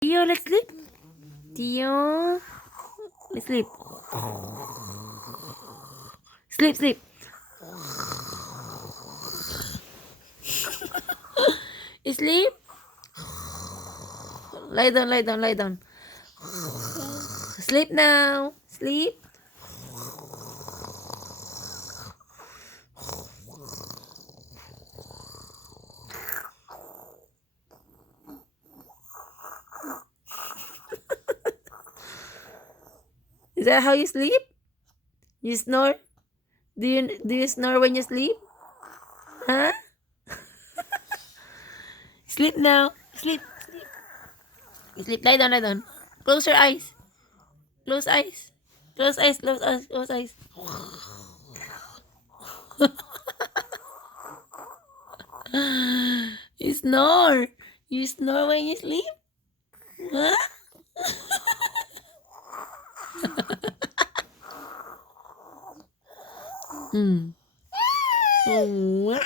Theo, let's sleep. Theo, let's sleep. Sleep, sleep. Sleep. Lie down, lie down, lie down. Sleep now. Sleep. Is that how you sleep? You snore? Do you snore when you sleep? Huh? Sleep now. Sleep. Sleep. Lie down, lie down. Close your eyes. Close eyes. Close eyes, close eyes, close eyes. You snore. You snore when you sleep? Huh? Hmm. Oh.